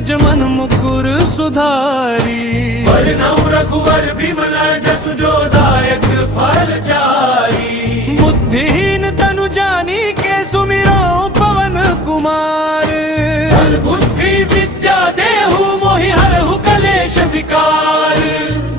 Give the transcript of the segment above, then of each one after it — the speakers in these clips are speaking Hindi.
निज मन मुकुर सुधारी। वरनउ रघुवर बिमल जसु जो दायक फल चारी। बुद्धिहीन तनु जानी के सुमिरो पवन कुमार। बल बुद्धि विद्या देहु मोहि हरहु कलेश विकार।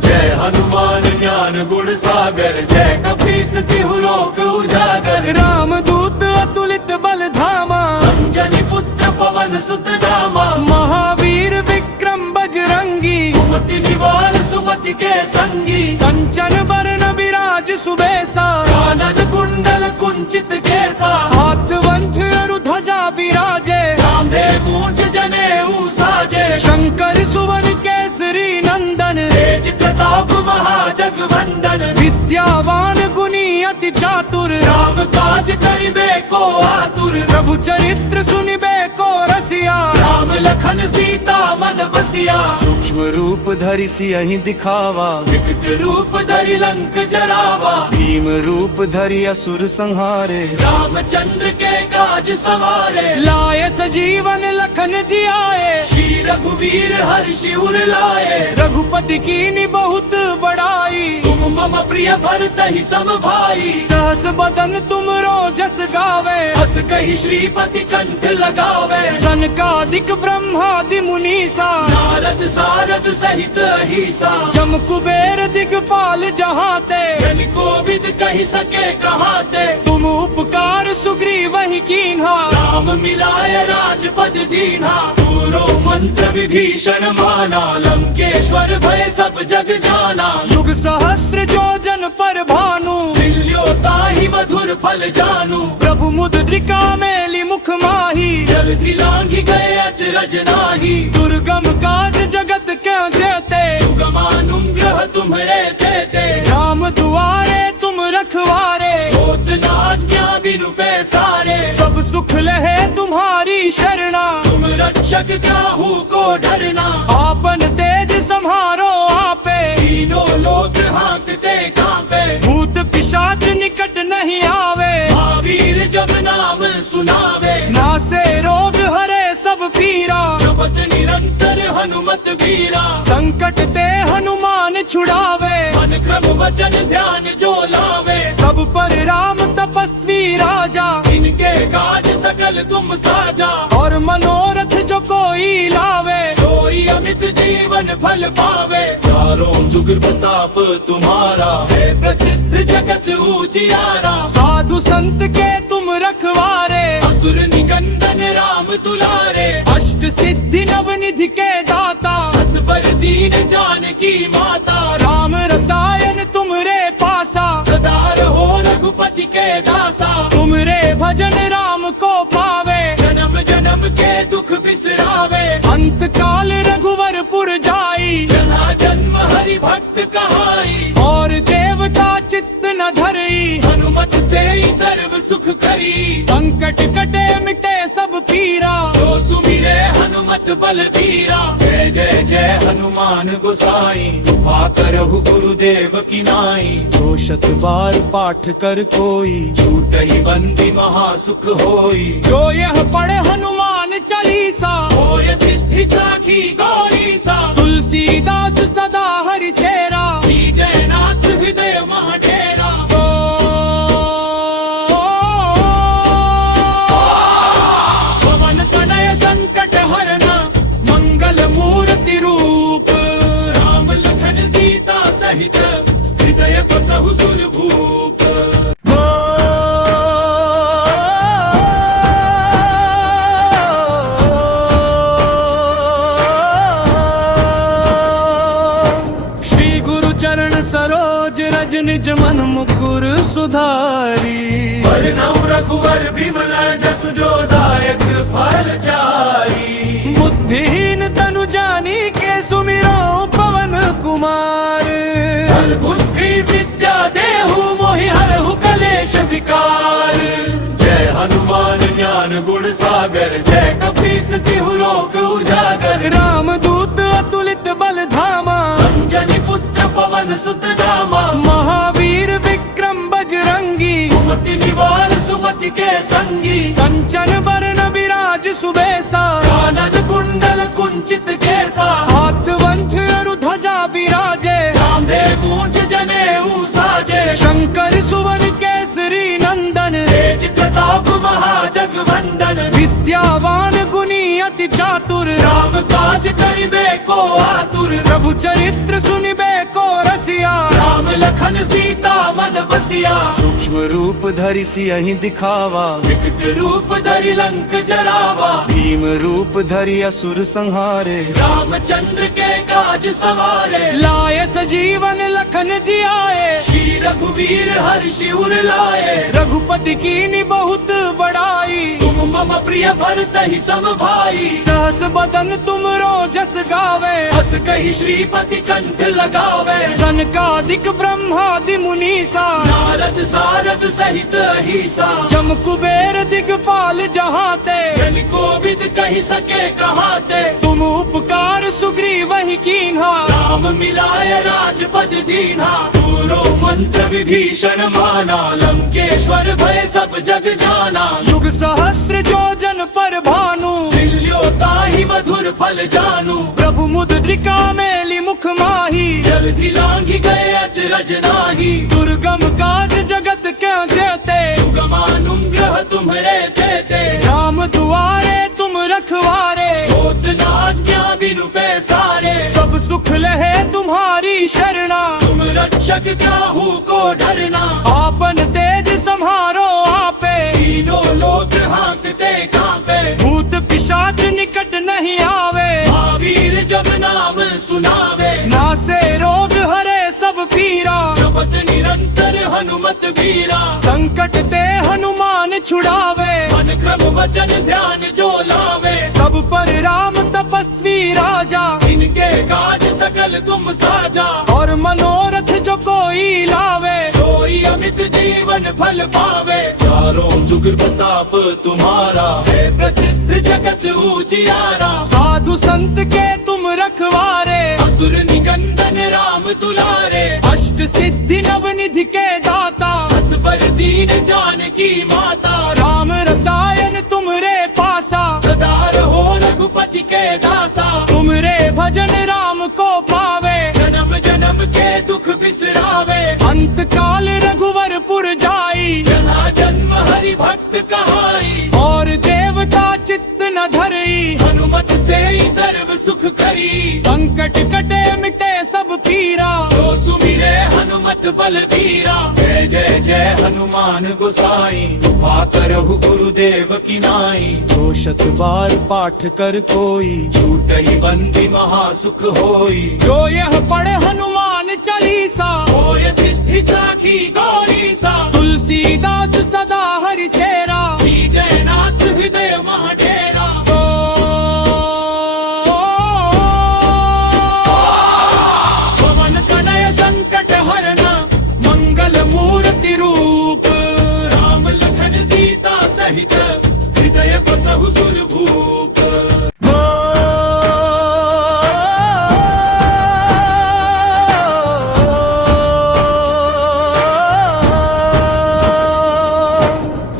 जय हनुमान ज्ञान गुण सागर, जय कपीस तिहु लोक उजागर। राम दूत अतुलित बल धामा, अंजनी पुत्र पवन सुत नामा। महावीर विक्रम बजरंगी, सुमति निवार सुमति के संगी। कंचन बरन विराज सुबेसा, कानन कुंडल कुंचित केसा। हाथ वंश अरु ध्वजा विराजे, कांधे मूंज जनेऊ साजे। शंकर सुवन केसरी नंदन, तेज प्रताप महाजगवंदन। विद्यावान गुणी अति चातुर, राम काज करिबे को आतुर। प्रभु चरित्र सुनिबे को रसिया। राम लखन सीता मन बसिया। सूक्ष्म रूप धरि सियहि दिखावा, विकट रूप धरि लंक जरावा। भीम रूप धरि असुर संहारे। रामचंद्र के काज सवारे। लाए सजीवन लखन जियाए, श्री रघुवीर हर्षि उर लाए। रघुपति कीनी बहुत बड़ाई। तुम मम प्रिय भरतहि सम भाई। सहस बदन तुमरो जस गावे, हस कहि श्रीपति कंठ लगावे। सनकादिक ब्रह्मादि मुनीसा, नारद सारद सहित अहिसा। जम कुबेर दिगपाल जहाते, जन कोविद कहि सके कहाते। तुम उपकार सुग्रीवहि कीन्हा। राम मिलाय राजपद दीन्हा। पूरो मंत्र विभीषण माना। लंकेश्वर भय सब जग जाना। युग सहस्र योजन पर भानु, मिल्यो ताहि मधुर फल जानू। प्रभु मुद्रिका मेलि मुख माही। जल्दी लांघि गए अचरज नाही। दुर्गम काज जगत के जेते, सुगमानुग्रह तुम्हरे तेते। राम दुआरे तुम रखवारे, होत न आज्ञा बिनु पैसारे। सब सुख लहे तुम्हारी शरणा। तुम रक्षक काहू को डरना। आपन तेज सम्हारो आपे, तीनों लोक हाँकते कांपे। भूत पिशाच निकट नहीं आवे। महावीर जब नाम सुनावे। नासे रोग हरे सब पीरा, जपत निरंतर हनुमत वीरा। संकट ते हनुमान छुड़ावे। मन क्रम वचन ध्यान जो लावे। सब पर राम तपस्वी राजा, इनके काज सकल तुम साजा। और मनोरथ जो कोई लावे, सोई अमित जीवन फल पावे। चारों जुग प्रताप तुम्हारा, है प्रसिद्ध जगत उजियारा। साधु संत के तुम रखवारे, असुर निकंदन राम दुलारे। अष्ट सिद्धि नवनिधि के दाता, बस पर दीन जानकी माता। राम रसायन तुमरे पासा, सदा रहो रघुपति के दासा। तुमरे भजन राम को पावे। जन्म जन्म के दुख बिसरावे। अंत काल रघुवरपुर जाई, जना जन्म हरि भक्त कहाई। और देवता चित्त न धरई। हनुमत से ही सर्व सुख करी। संकट कटे मिटे सब पीरा, जो सुमिरे हनुमत बल धीरा। जय जय जय हनुमान गोसाई। कृपा करहु गुरुदेव की नाई। जो शत बार पाठ कर कोई, छूटहि बंदी महासुख होई। जो यह पढ़े हनुमान चालीसा, होय सिद्धि साखी गौरी सा। तुलसीदास सदा हरि चेरा। जय नाथ हृदय महडेरा। पवन तनय संकट हरना, मंगल मूर्ति रूप। राम लखन सीता सहित, हृदय बसहु सुरभूप। रज निज मन मुकुर सुधारी। वरनउ रघुवर बिमल जसु जो दायक फल चारी। बुद्धिहीन तनु जानी के सुमिरो पवन कुमार। बल बुद्धि विद्या देहु मोहि हरहु कलेश विकार। जय हनुमान ज्ञान गुण सागर, जय कपीस तिहु लोक उजागर। राम दूत अतुलित बल धामा, अंजनी पुत्र पवन सुत नामा। महावीर विक्रम बजरंगी, सुमति निवार सुमति के संगी। कंचन बरन विराज सुबेसा। कानन कुंडल कुंचित काज करिबे को आतुर प्रभु चरित्र सुनिबे को रसिया राम लखन सीता मन बसिया सूक्ष्म रूप धरि सियहि दिखावा विकट रूप धरि लंक जरावा भीम रूप धरि असुर संहारे रामचंद्र के काज सवारे लाए सजीवन लखन जी आए श्री रघुवीर हर्षि उर लाए रघुपति कीनी बहुत बड़ाई तुम मम प्रिय भरत ही सम भाई सहस बदन तुम जस गावे हस कही श्रीपति कंठ लगावे सनकादिक ब्रह्मादि मुनीसा नारद सारद सहित अहिसा जम कुबेर दिगपाल जहाते जन कोविद कही सके कहाते तुम उपकार सुग्रीव ही कीन्हा राम मिलाय राजपद दीन्हा पूरो मंत्र विभीषण माना लंकेश्वर भय सब जग जाना युग सहस्त्र जोजन पर भानु मिल्यो ताहि मधुर फल जानू प्रभु मुद्रिका मेली मुख माही जल्दी लांघी गए अचरज नाही दुर्गम काज जगत क्या जेते सुगमानुग्रह तुम्हरे देते राम दुआरे तुम रखवारे होत न आज्ञा बिनु पैसारे सब सुख लहे तुम्हारी शरणा तुम रक्षक काहू को डरना आपन तेज संहारो आपे तीनों लोक हाँकते कांपे भूत पिशाच निकट नहीं आवे महावीर जब नाम सुनावे नासे रोग हरे सब पीरा जपत निरंतर हनुमत बीरा संकट ते हनुमान छुड़ावे मन क्रम वचन ध्यान जो लावे सब पर राम तपस्वी राजा इनके काज सकल तुम साजा और मनोरथ जो कोई लावे सोई अमित जीवन फल पावे चारों जुग प्रताप तुम्हारा है प्रसिद्ध जगत उजियारा साधु संत के तुम रखवारे असुर निकंदन राम दुलारे अष्ट सिद्धि नवनिधि के दाता बस पर दीन जानकी माता राम रसायन तुमरे पासा सदा रहो रघुपति के दासा तुमरे भजन राम को पावे जन्म जन्म के दुख बिसरावे अंत काल रघुवर पुर जाई जना जन्म हरि भक्त कहाई और देवता चित्त न धरई हनुमत से ही सर्व सुख करी संकट कटे मिटे सब पीरा जो सुमिरे हनुमत बलबीरा जय जय जय हनुमान गोसाई कृपा करहु गुरुदेव की नाई जो शत बार पाठ कर कोई झूठ ही बंदी महासुख होई जो यह पढ़े हनुमान चालीसा होय सिद्धि साखी गौरी सा तुलसीदास सदा हरि चेरा जय नाथ हृदय महाडेरा पवन कनय संकट हरना मंगल मूर्ति रूप राम लखन सीता सहित हृदय बसहु सुरभूप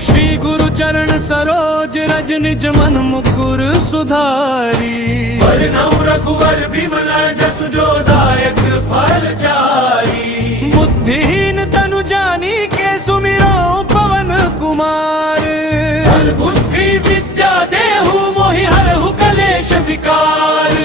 श्री गुरु चरण सरोज रज निज मन मुकुर सुधारी वरनउ रघुवर बिमल जसु जो दायक फल चारी बुद्धिहीन तनु जानी के सुमिरो पवन कुमार बल बुद्धि विद्या देहु मोहि हरहु कलेश विकार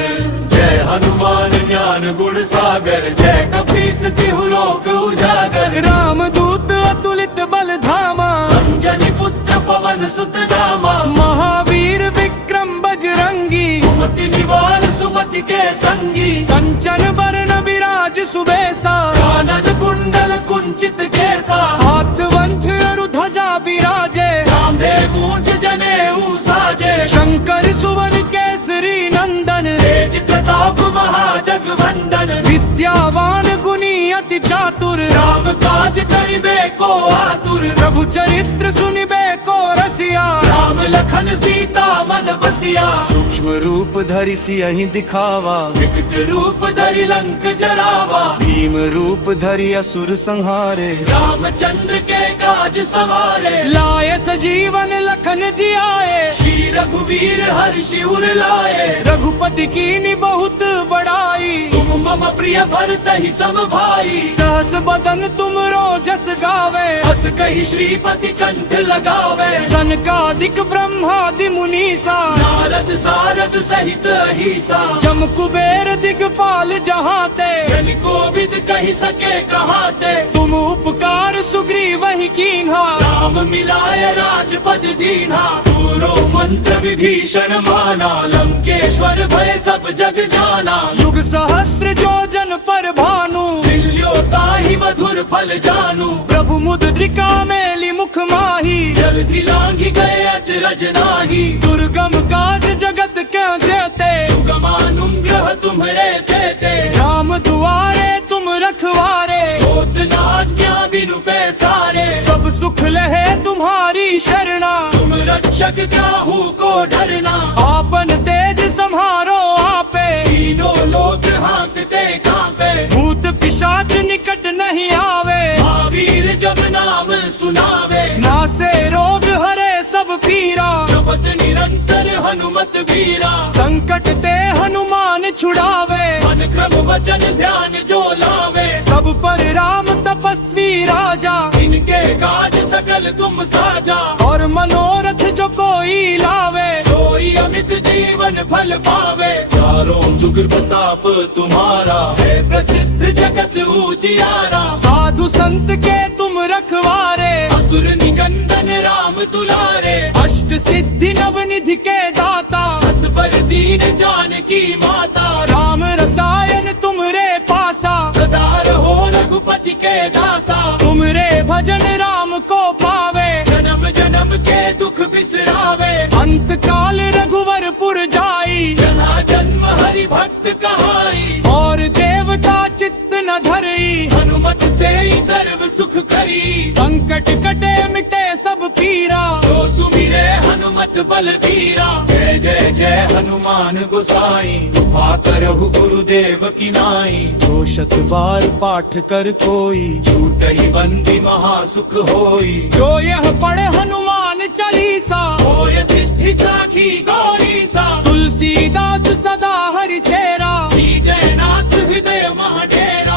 जय हनुमान ज्ञान गुण सागर जय कपीस तिहु लोक उजागर रामदूत अतुलित बल धामा अंजनी पुत्र पवन सुत नामा महावीर विक्रम बजरंगी सुमति निवार सुमति के संगी कंचन बरन बिराज सुबेसा कानन कुंडल कुंचित केसा हाथ वंश अरु ध्वजा बिराजे कांधे मूंछ जनेऊ साजे शंकर सुवन केसरी नंदन तेज प्रताप महाजगवंदन विद्यावान गुणी अति चातुर राम काज करिबे को आतुर प्रभु चरित्र सुनिबे को रसिया राम लखन सीता मन बसिया सूक्ष्म रूप धरि सियहि दिखावा विकट रूप धरि लंक जरावा भीम रूप धरि असुर संहारे रामचंद्र के काज सवारे लाए सजीवन लखन जी आए श्री रघुवीर हर्षि उर लाए रघुपति कीनी बहुत बड़ाई तुम मम प्रिय प्रिय भरत ही सम भाई सहस बदन तुम रोजस गावे बस कही श्रीपति कंठ लगावे सनकादिक ब्रह्मादि मुनीसा नारद सारद सहित अहिसा जम कुबेर दिगपाल जहाते जन कोविद कही सके कहाते तुम उपकार सुग्रीव ही कीन्हा राम मिलाय राजपद दीन्हा पूरो मंत्र विभीषण माना लंकेश्वर भय सब जग जाना युग सहस्त्र जोजन पर भानु मिल्यो ताहि मधुर फल जानू प्रभु मुद्रिका मेली मुख माही जल्दी लांघी गए अचरज नाही दुर्गम काज जगत क्या जेते सुगमानुग्रह तुम्हरे देते राम दुआरे तुम रखवारे होत न आज्ञा बिनु पैसारे सब सुख लहे तुम्हारी शरणा तुम रक्षक काहू को डरना आपन तेज संहारो आपे तीनों लोक हाँकते कांपे भूत पिशाच निकट नहीं आवे महावीर जब नाम सुनावे नासे रोग हरे सब पीरा जपत निरंतर हनुमत वीरा संकट ते हनुमान छुड़ावे मन क्रम वचन ध्यान जो लावे सब पर राम तपस्वी राजा इनके काज सकल तुम साजा और मनोरथ जो कोई लावे सोई अमित जीवन फल पावे चारों जुग प्रताप तुम्हारा है प्रसिद्ध जगत उजियारा साधु संत के तुम रखवारे असुर निकंदन राम दुलारे अष्ट सिद्धि नवनिधि के दाता बस पर दीन जानकी माता राम रसायन तुमरे पासा सदा रहो रघुपति के दासा तुमरे भजन राम को पावे जन्म जन्म के दुख बिसरावे अंत काल रघुवरपुर जाई जना जन्म हरि भक्त कहाई और देवता चित्त न धरई हनुमत से ही सर्व सुख करी संकट कटे मिटे सब पीरा जो सुमिरे हनुमत बलबीरा जय जय जय हनुमान गोसाई कृपा करहु गुरुदेव की नाई जो शत बार पाठ कर कोई छूट ही बंदी महासुख होई जो यह पढ़े हनुमान चालीसा होय सिद्धि साखी गौरी सा तुलसीदास सदा हरि चेरा जय नाथ हृदय महाडेरा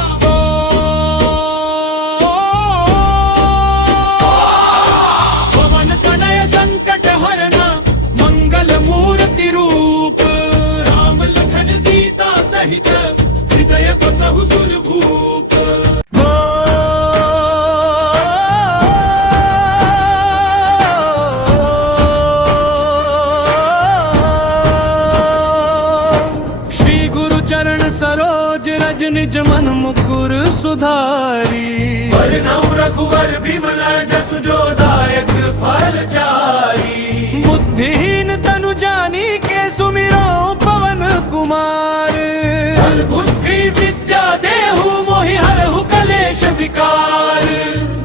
पवन कनय संकट हरना मंगल मूर्ति रूप राम लखन सीता सहित हृदय बसहु सुरभूप श्री गुरु चरण सरोज रज निज मन मुकुर सुधारी वरनौ रघुवर बिमल जसु जो दायक फल चारी बुद्धिहीन तनु जानी के सुमिरो पवन कुमार बल बुद्धि विद्या देहु मोहि हरहु कलेश विकार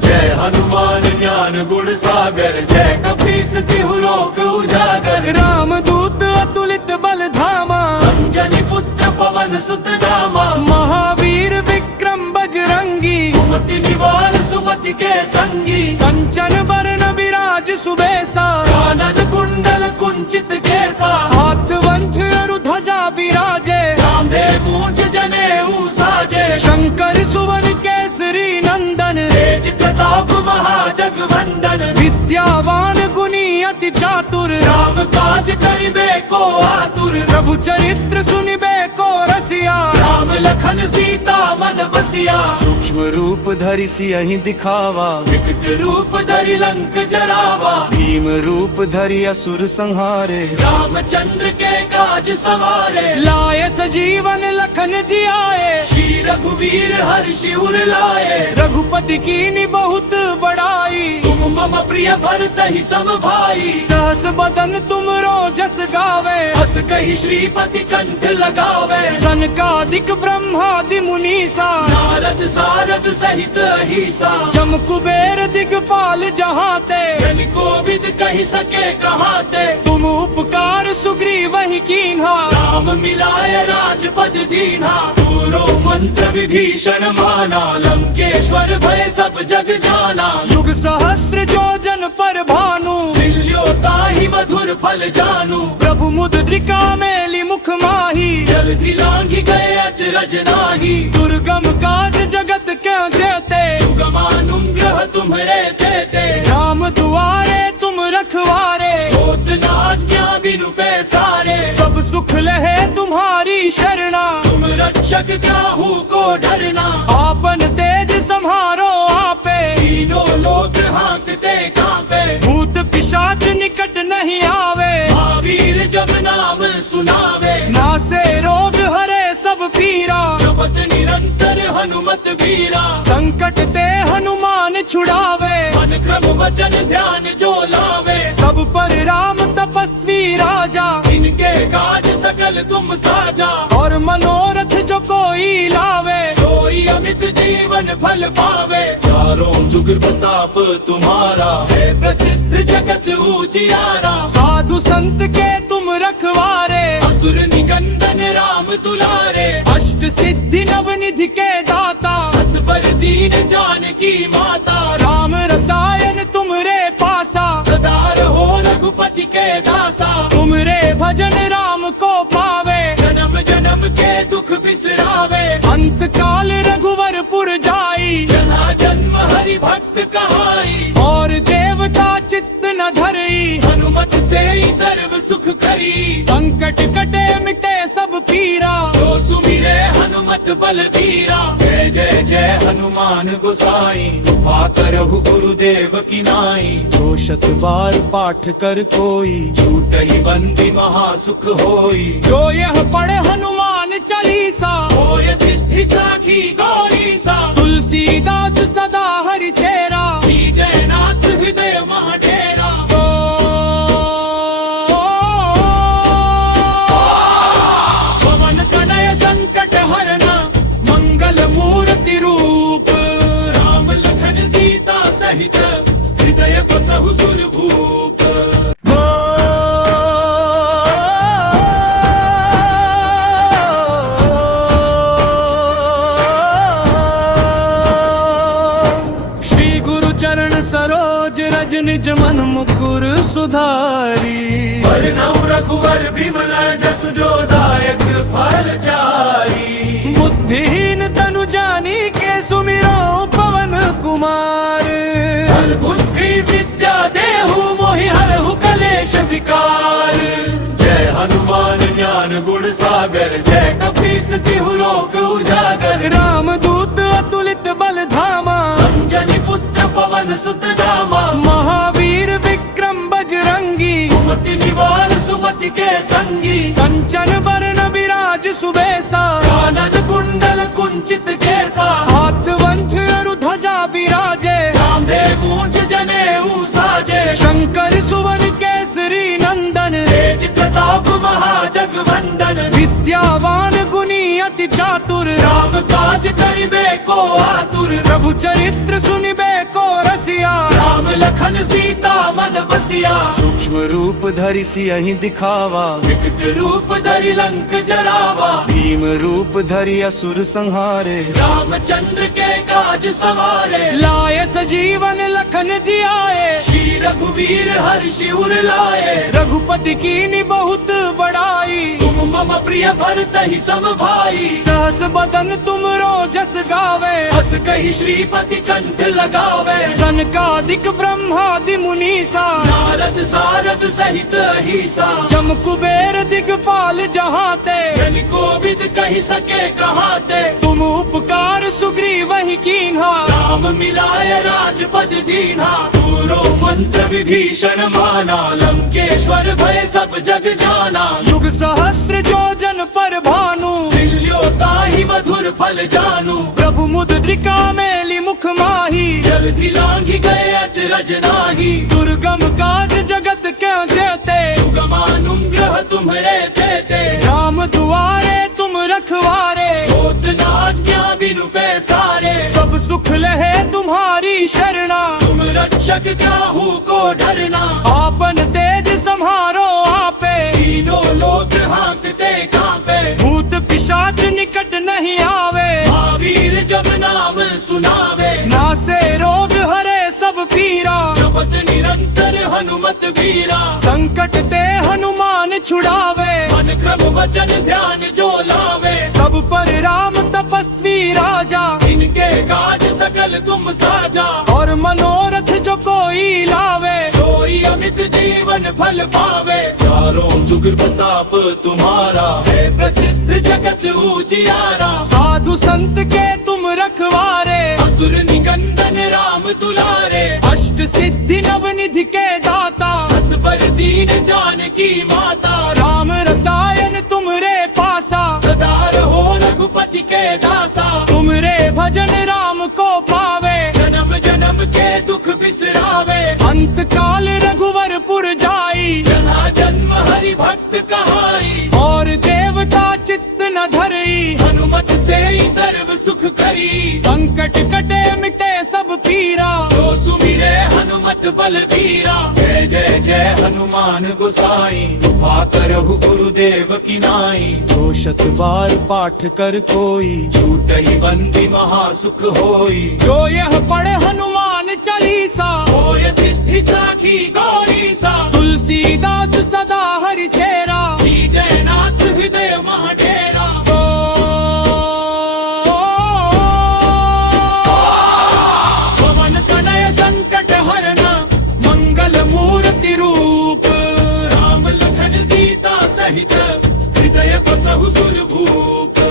जय हनुमान ज्ञान गुण सागर जय कपीस तिहु लोक उजागर राम दूत अतुलित बल धामा अंजनी पुत्र पवन सुत नामा महावीर विक्रम बजरंगी सुमति निवार सुमति के संगी कंचन बरन विराज सुबेसा कानन कुंडल कुंचित केसा हाथ वंश अरु ध्वजा विराजे कांधे मूंछ जनेऊ साजे शंकर सुवन केसरी नंदन तेज प्रताप महाजगवंदन विद्यावान गुणी अति चातुर राम काज करिबे को आतुर प्रभु चरित्र सुनिबे को रसिया राम लखन सीता मन बसिया सूक्ष्म रूप धरि सियहि दिखावा विकट रूप धरि लंक जरावा भीम रूप धरि असुर संहारे रामचंद्र के काज सवारे लाय सजीवन लखन जियाए श्री रघुवीर हर्षि उर लाए रघुपति कीनी बहुत बड़ाई तुम मम प्रिय भरत ही सम भाई सहस बदन तुम रोजस गावे बस कही श्रीपति कंठ लगावे सनकादिक ब्रह्मादि मुनीसा नारद सारद सहित अहिसा जम कुबेर दिगपाल जहाते जन कोविद कही सके कहाते तुम उपकार सुग्रीव ही कीन्हा राम मिलाय राजपद दीन्हा पूरो मंत्र विभीषण माना लंकेश्वर भय सब जग जाना युग सहस्त्र जोजन पर भानु मिल्यो ताहि मधुर फल जानू। प्रभु मुद्रिका मेली मुख माही, जल्दी लांघी गए अचरज नाही। दुर्गम काज जगत क्यों जेते, सुगमानुग्रह तुम्हरे देते। राम दुआरे तुम रखवारे, होत न आज्ञा बिनु पैसारे। सब सुख लहे तुम्हारी शरणा, तुम रक्षक काहू को डरना। आपन तेज संहारो आपे, तीनों लोक हाँकते कांपे। भूत पिशाच निकट नहीं आवे, महावीर जब नाम सुनावे। नासे रोग हरे सब पीरा, जपत निरंतर हनुमत बीरा। संकट ते हनुमान छुड़ावे, मन क्रम वचन ध्यान जो लावे। सब पर राम तपस्वी राजा, इनके काज सकल तुम साजा। और मनोरथ जो कोई लावे, सोई अमित जीवन फल पावे। चारों जुग प्रताप तुम्हारा, है प्रसिद्ध जगत उजियारा। साधु संत के तुम रखवारे, असुर निकंदन राम दुलारे। अष्ट सिद्धि नवनिधि के दाता, असबर दीन जानकी माता। राम रसायन तुमरे पासा, सदा रहो रघुपति के दासा। तुमरे भजन राम को पावे, जन्म जन्म के दुख बिसरावे। अंत काल रघुवरपुर जाई, जना जन्म हरि भक्त कहाई। और देवता चित्त न धरई, हनुमत से ही सर्व सुख करी। संकट कटे मिटे सब पीरा, जो सुमिरे हनुमत बलबीरा। जय जय जय हनुमान गोसाई, कृपा करहु गुरुदेव की नाई। जो शत बार पाठ कर कोई, झूठ ही बंदी महासुख होई। जो यह पढ़े हनुमान चालीसा, होय सिद्धि साखी गौरी सा। तुलसीदास सदा हरि चेरा, जय नाथ हृदय महाडेरा। पवन कनय संकट हरना, मंगल मूर्ति रूप। राम लखन सीता सहित, हृदय बसहु सुरभूप। श्री गुरु चरण सरोज रज निज मन मुकुर सुधारी। वरनउ रघुवर बिमल जसु जो दायक फल चारी। बुद्धिहीन तनु जानी के सुमिरो पवन कुमार। बल बुद्धि विद्या देहु मोहि हरहु कलेश विकार। जय हनुमान ज्ञान गुण सागर, जय कपीस तिहु लोक उजागर। राम दूत अतुलित बल धामा, अंजनी पुत्र पवन सुत नामा। महावीर विक्रम बजरंगी, सुमति निवार सुमति के संगी। कंचन वरण विराज सुबेसा, कानन कुंडल कुंचित केसा। हाथ वंश अरु ध्वजा विराजे, कांधे मूंछ जनेऊ साजे। शंकर सुवन केसरी नंदन, तेज प्रताप महाजगवंदन। विद्यावान गुणी अति चातुर। राम काज करिबे को आतुर। प्रभु चरित्र सुनिबे को रसिया, राम लखन सीता मन बसिया। सूक्ष्म रूप धरि सियहि दिखावा, विकट रूप धरि लंक जरावा। भीम रूप धरि असुर संहारे। रामचंद्र के काज सवारे। लाए सजीवन लखन जियाए, श्री रघुवीर हर्षि उर लाए। रघुपति कीनी बहुत बड़ाई। तुम मम प्रिय भरत ही सम भाई। सहस बदन तुम रोजस गावे, हस कहि श्रीपति कंठ लगावे। सनकादिक ब्रह्मादि मुनीसा, नारद सारद सहित अहिसा। जम कुबेर दिगपाल जहाते, जन कोविद कहि सके कहाते। तुम उपकार सुग्रीव ही कीन्हा, राम मिलाय राजपद दीन्हा। पूरो मंत्र विभीषण माना, लंकेश्वर भय सब जग जाना। युग सहस्त्र योजन पर भानु, दिल्यो ताहि मधुर फल जानू। प्रभु मुद्रिका मेली मुख माही। जल्दी लांघी गए अचरज नाही। दुर्गम काज जगत क्यों जेते, सुगमानुग्रह तुम्हरे देते। राम दुआरे तुम रखवारे, होत न आज्ञा बिनु पैसारे। सब सुख लहे तुम्हारी शरणा, तुम रक्षक काहू को डरना। आपन तेज संहारो आपे, तीनों लोक हाँकते कांपे। भूत पिशाच निकट नहीं आवे। महावीर जब नाम सुनावे। नासे रोग हरे सब पीरा, जपत निरंतर हनुमत वीरा। संकट ते हनुमान छुड़ावे, मन क्रम वचन ध्यान जो लावे। सब पर राम तपस्वी राजा, इनके काज सकल तुम साजा। और मनोरथ जो कोई लावे, सोई अमित जीवन फल पावे। चारों जुग प्रताप तुम्हारा है प्रसिद्ध जगत उजियारा। साधु संत के तुम रखवारे, असुर निकंदन राम दुलारे। अष्ट सिद्धि नवनिधि के दाता, बस पर दीन जानकी माता। राम रसायन तुमरे पासा, सदा रहो रघुपति के दासा। तुमरे भजन राम को पावे, जन्म जन्म के दुख बिसरावे। अंत काल रघुवरपुर जाई, जना जन्म हरि भक्त कहाई। और देवता चित्त न धरई। हनुमत से ही सर्व सुख करी। संकट कटे मिटे सब पीरा, जो सुमिरे हनुमत बलबीरा। जय जय जय हनुमान गोसाई। कृपा करहु गुरुदेव की नाई। जो शत बार पाठ कर कोई, छूट ही बंदी महासुख होई। जो यह पढ़े हनुमान चालीसा, होय सिद्धि साखी गौरी सा। तुलसीदास सदा हरि चेरा। जय नाथ हृदय महाडेरा। पवन तनय संकट हरना, मंगल मूर्ति रूप। राम लखन सीता सहित हृदय बसहु सुरभूप।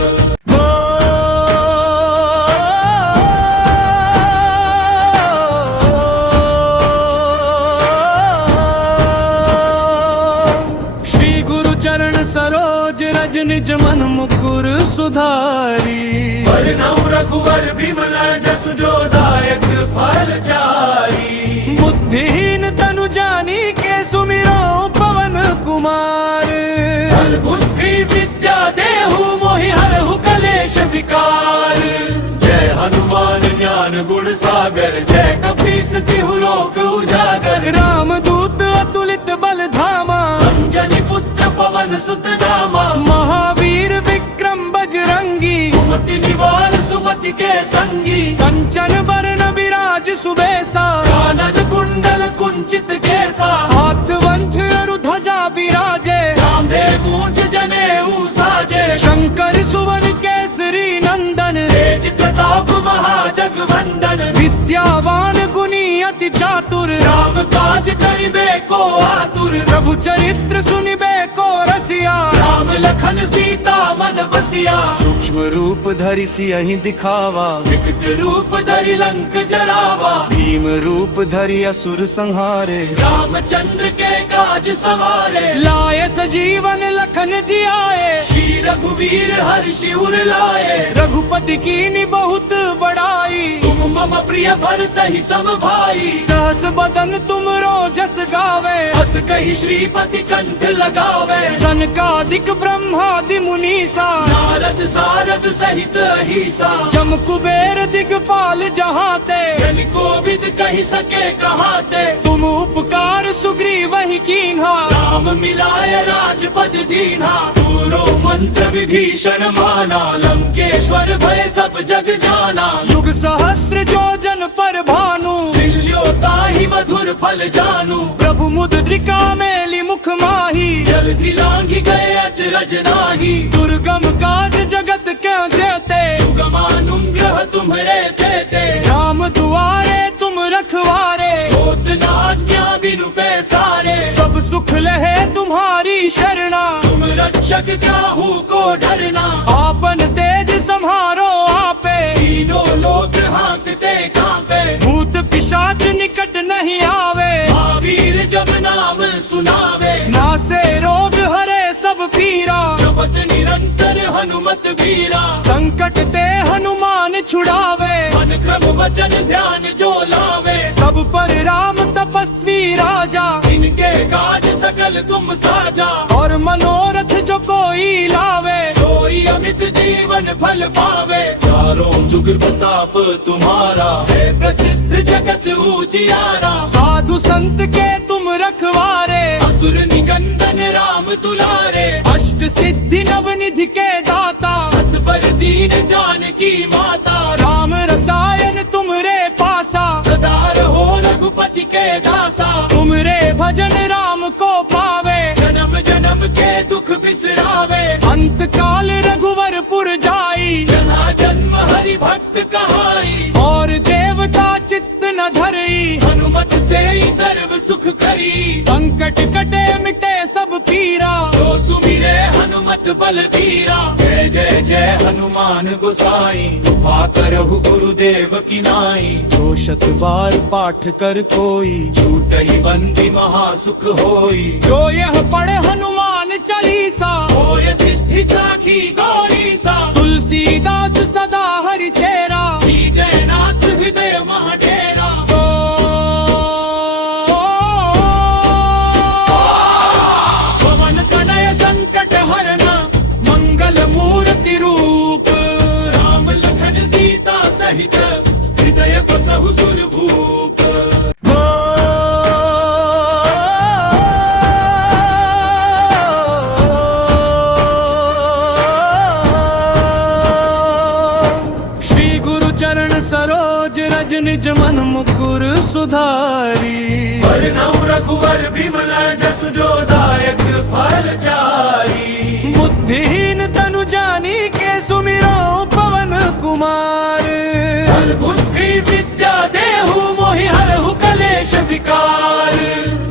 चरण सरोज रज निज मन मुकुर सुधारी। वरनउ रघुवर बिमल जसु जो दायक फल चारी। बुद्धिहीन तनु जानी के सुमिरो पवन कुमार। बल बुद्धि विद्या देहु मोहि हरहु कलेश विकार। जय हनुमान ज्ञान गुण सागर। जय कपीस तिहु लोक उजागर। राम दूत अतुलित बल धामा, अंजनी पुत्र पवन सुत नामा। महावीर विक्रम बजरंगी, सुमति निवार सुमति के संगी। कंचन बरन विराज सुबेसा, कानन कुंडल कुंचित केसा। हाथ वंश अरु ध्वजा विराजे, कांधे मूंज जनेऊ साजे। शंकर सुवन केसरी नंदन, तेज प्रताप महाजगवंदन। विद्यावान गुणी अति चातुर। राम काज करिबे को आतुर। प्रभु चरित्र सुनिबे को रसिया। राम लखन सीता मन बसिया। सूक्ष्म रूप धरि सियहि दिखावा, विकट रूप धरि लंक जरावा। भीम रूप धरि असुर संहारे। रामचंद्र के काज सवारे। लाए सजीवन लखन जियाए, श्री रघुवीर हर्षि उर लाए। रघुपति कीन्ही बहुत बड़ाई। तुम मम प्रिय भरत ही सम भाई। सहस बदन तुमरो जस गावे, बस कही श्रीपति कंठ लगावे। सनकादिक ब्रह्मादि मुनीसा, नारद सारद सहित अहिसा। जम कुबेर दिगपाल जहाते। जन को विद कही सके कहाते। तुम उपकार सुग्रीव ही कीन्हा, राम मिलाय राजपद दीन्हा। पूरो मंत्र विभीषण माना। लंकेश्वर भय सब जग जाना। युग सहस्र जोजन पर भानु, मिल्यो ताहि मधुर फल जानू। प्रभु मुद्रिका मेली मुख माही। जल्दी लांघि गए अचरज नाही। दुर्गम काज जगत के जेते, सुगमानुग्रह तुम्हरे तेते। राम दुआरे तुम रखवारे। होत न आज्ञा बिनु पैसारे। सब सुख लहे तुम्हारी शरणा, तुम रक्षक काहू को डरना। आपन तेज सम्हारो आपे। तीनों लोक हाँकते कांपे। भूत पिशाच निकट नहीं आवे। महावीर जब नाम सुनावे। नासे रोग हरे सब पीरा, जपत निरंतर हनुमत वीरा। संकट ते हनुमान छुड़ावे। मन क्रम वचन ध्यान जो लावे। सब पर राम तपस्वी राजा, इनके काज सकल तुम साजा। और मनोरथ जो कोई लावे, सोई अमित जीवन फल पावे। चारों जुग प्रताप तुम्हारा है प्रसिद्ध जगत उजियारा। साधु संत के तुम रखवारे। असुर निकंदन राम दुलारे। अष्ट सिद्धि नवनिधि के दाता, बस पर दीन जानकी माता। राम रसायन तुमरे पासा, सदा रहो रघुपति के दासा। तुमरे भजन राम को पावे, जन्म जन्म के दुख बिसरावे, अंत काल रघुवरपुर जाई, जना जन्म हरि भक्त कहाई, और देवता चित्त न धरई, हनुमत से ही सर्व सुख करी, संकट कटे मिटे सब पीरा, जो सुमिरे हनुमत बलबीरा, जय जय जय हनुमान गोसाई, कृपा करहु गुरुदेव की नाई, जो शत बार पाठ कर कोई, छूट ही बंदी महासुख होई, जो यह पढ़े हनुमान चालीसा, होय सिद्धि साखी गौरी सा, तुलसीदास सदा हरि चेरा, श्री जयनाथ हृदय महाडेरा, पवन कनय संकट हरना, मंगल मूर्ति रूप, राम लखन सीता सहित हृदय बसहु सुरभूप, श्री गुरु चरण सरोज रज निज मन मुकुर सुधारी, वरनउ रघुवर बिमल जसु जो दायक फल चारी, बुद्धिहीन तनु जानी के सुमिरो पवन कुमार, बल बुद्धि विद्या देहु मोहि हरहु कलेश विकार,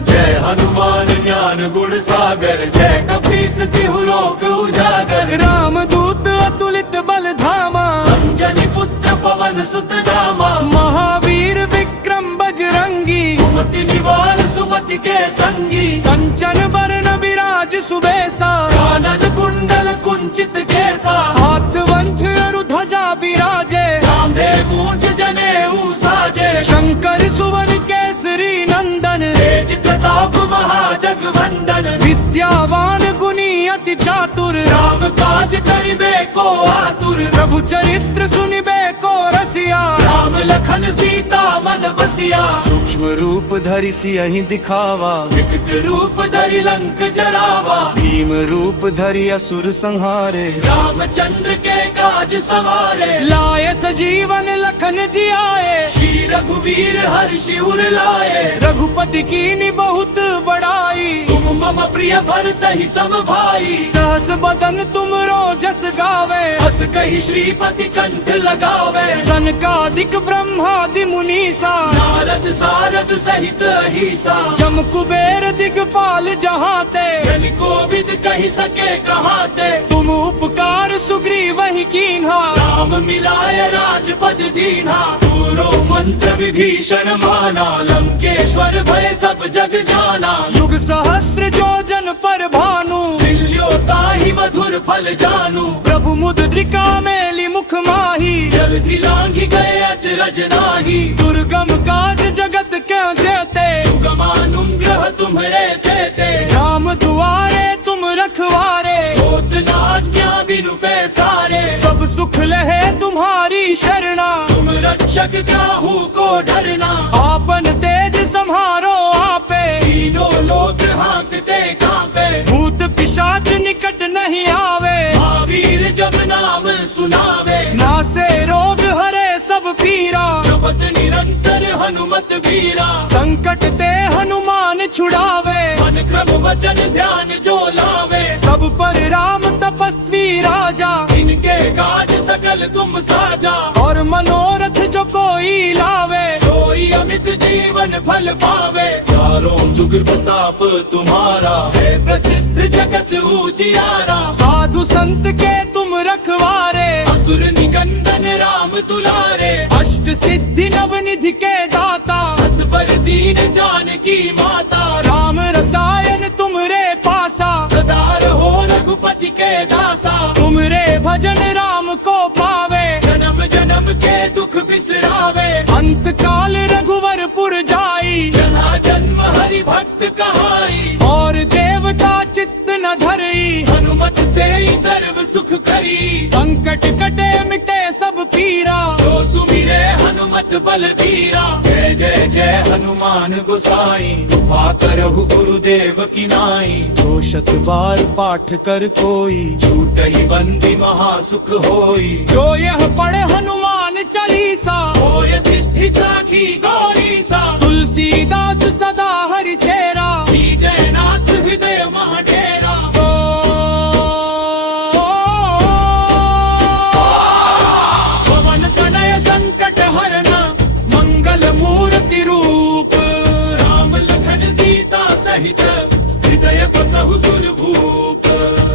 जय हनुमान ज्ञान गुण सागर, जय कपीस तिहु लोक उजागर, रामदूत अतुलित बल धामा, अंजनी पुत्र पवन सुत नामा, महावीर विक्रम बजरंगी, सुमति निवार सुमति के संगी, कंचन बरन विराज सुबेसा, कानन कुंडल कुंचित केसा, हाथ वंश अरु ध्वजा विराजे, कांधे मूंछ जनेऊ साजे, शंकर सुवन केसरी नंदन, तेज प्रताप महाजगवंदन, विद्यावान गुणी अति चातुर, राम काज करिबे को आतुर, प्रभु चरित्र सुनिबे को रसिया, राम लखन सीता मन बसिया, सूक्ष्म रूप धरि सियहि दिखावा, विकट रूप धरि लंक जरावा, भीम रूप धरि असुर संहारे, रामचंद्र के काज सवारे, लाए सजीवन लखन जियाए, श्री रघुवीर हर्षि उर लाए, रघुपति कीनी बहुत बड़ाई, तुम मम प्रिय भरत ही सम भाई, सहस बदन तुम रोजस गावे, बस कही श्रीपति कंठ लगावे, सनकादिक ब्रह्मादि मुनीसा, नारद सारद सहित अहिसा, जम कुबेर दिगपाल जहाते, जन कोविद कही सके कहाते, तुम उपकार सुग्रीव ही कीन्हा, राम मिलाय राजपद दीन्हा, पूरो मंत्र विभीषण माना, लंकेश्वर भय सब जग जाना, युग सहस्त्र योजन पर भानु, दिल्यो ताहि मधुर फल जानू, प्रभु मुद्रिका मेली मुख माही, जल्दी लांघि गए अचरज नाही, दुर्गम काज जगत क्या जेते, सुगमानुग्रह तुम्हरे देते, राम दुआरे तुम रखवारे, होत न आज्ञा बिनु पैसारे, सब सुख लहे तुम्हारी शरणा, तुम रक्षक काहू को डरना, आपन तेज सम्हारो आपे, तीनों लोक हाँकते कांपे, भूत पिशाच निकट नहीं आवे, महावीर जब नाम सुनावे, नासे रोग हरे सब पीरा, जपत निरंतर हनुमत वीरा, संकट ते हनुमान छुड़ावे, मन क्रम वचन ध्यान जो लावे, सब पर राम तपस्वी राजा, इनके काज सकल तुम साजा, और मनोरथ जो कोई लावे, सोई अमित जीवन फल पावे, चारों जुग प्रताप तुम्हारा, है प्रसिद्ध जगत उजियारा, साधु संत के तुम रखवारे, असुर निकंदन राम दुलारे, अष्ट सिद्धि नवनिधि के दाता, असबर दीन जानकी माता, राम रसायन तुमरे पासा, सदा रहो रघुपति के दासा, तुमरे भजन राम को पावे, जन्म जन्म के दुख बिसरावे, अंत काल रघुवरपुर जाई, जना जन्म हरि भक्त कहाई, और देवता चित्त न धरई, हनुमत से ही सर्व सुख करी, संकट कटे मिटे सब पीरा, जो सुमिरे हनुमत बलबीरा, जय जय जय हनुमान गोसाई, कृपा करहु गुरुदेव की नाई, जो शत बार पाठ कर कोई, छूट ही बंदी महासुख होई, जो यह पढ़े हनुमान